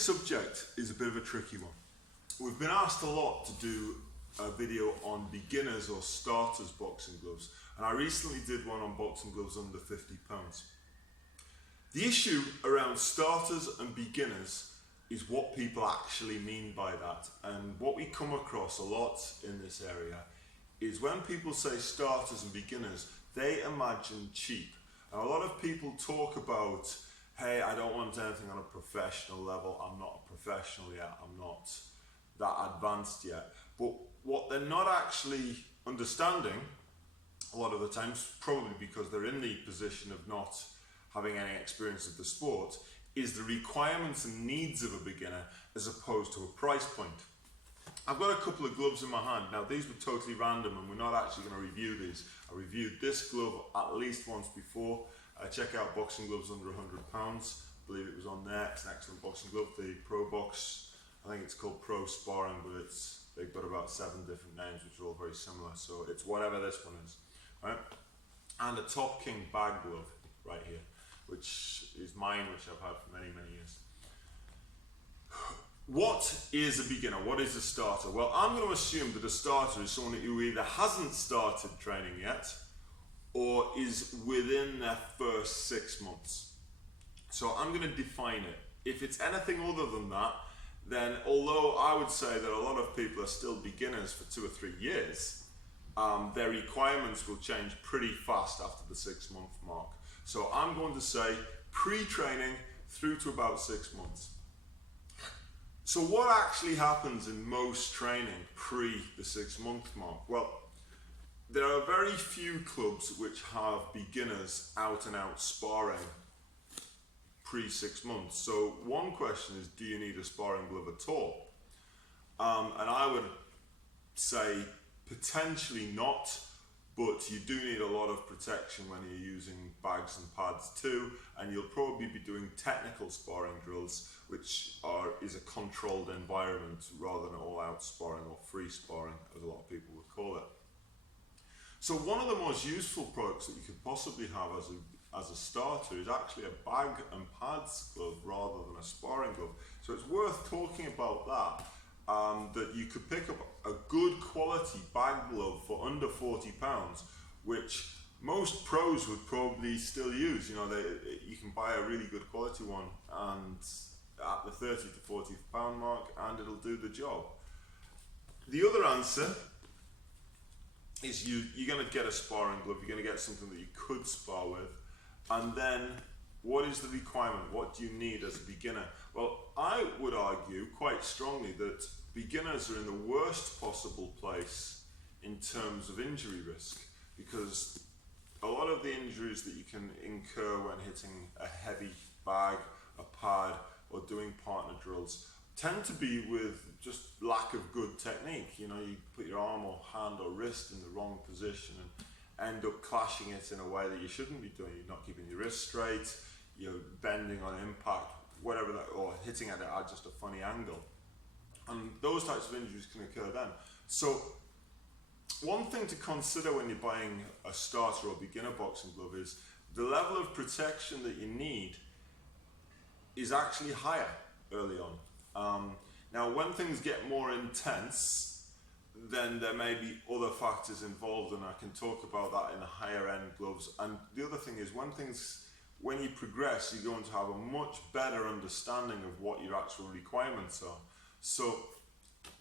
subject is a bit of a tricky one. We've been asked a lot to do a video on beginners or starters boxing gloves, and I recently did one on boxing gloves under £50. The issue around starters and beginners is what people actually mean by that, and what we come across a lot in this area is when people say starters and beginners, they imagine cheap. And a lot of people talk about, hey, I don't want anything on a professional level, I'm not a professional yet, I'm not that advanced yet. But what they're not actually understanding a lot of the times, probably because they're in the position of not having any experience of the sport, is the requirements and needs of a beginner as opposed to a price point. I've got a couple of gloves in my hand. Now these were totally random and we're not actually going to review these. I reviewed this glove at least once before. Check out Boxing Gloves Under £100. I believe it was on there. It's an excellent boxing glove. The Pro Box, I think it's called Pro Sparring, but they've got about 7 different names which are all very similar. So it's whatever this one is, right? And a Top King bag glove right here, which is mine, which I've had for many, many years. What is a beginner? What is a starter? Well, I'm going to assume that a starter is someone who either hasn't started training yet or is within their first 6 months. So I'm going to define it. If it's anything other than that, then although I would say that a lot of people are still beginners for 2 or 3 years, their requirements will change pretty fast after the 6-month mark. So I'm going to say pre-training through to about 6 months. So what actually happens in most training pre the 6-month mark? Well, there are very few clubs which have beginners out and out sparring pre 6 months. So one question is, do you need a sparring glove at all? And I would say potentially not, but you do need a lot of protection when you're using bags and pads too, and you'll probably be doing technical sparring drills, which is a controlled environment rather than all-out sparring or free sparring, as a lot of people would call it. So one of the most useful products that you could possibly have as a starter is actually a bag and pads glove rather than a sparring glove. So it's worth talking about that. That you could pick up a good quality bag glove for under £40, which most pros would probably still use. You know, you can buy a really good quality one and at the £30 to £40 mark, and it'll do the job. The other answer is you're going to get a sparring glove. You're going to get something that you could spar with, and then what is the requirement? What do you need as a beginner? Well, I would argue quite strongly that beginners are in the worst possible place in terms of injury risk, because a lot of the injuries that you can incur when hitting a heavy bag, a pad, or doing partner drills tend to be with just lack of good technique. You know, you put your arm or hand or wrist in the wrong position and end up clashing it in a way that you shouldn't be doing. You're not keeping your wrist straight, you're bending on impact, whatever that, or hitting at it at just a funny angle. And those types of injuries can occur then. So one thing to consider when you're buying a starter or beginner boxing glove is the level of protection that you need is actually higher early on. Now when things get more intense, then there may be other factors involved, and I can talk about that in the higher end gloves. And the other thing is, when you progress, you're going to have a much better understanding of what your actual requirements are. So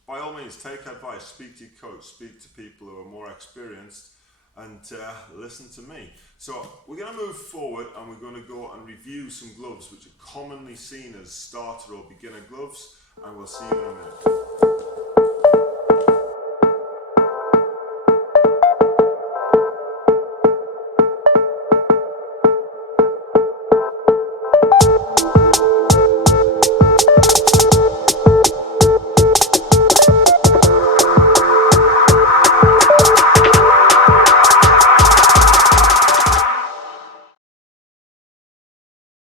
by all means, take advice, speak to your coach, speak to people who are more experienced, and listen to me. So we're going to move forward and we're going to go and review some gloves which are commonly seen as starter or beginner gloves, and we'll see you in a minute.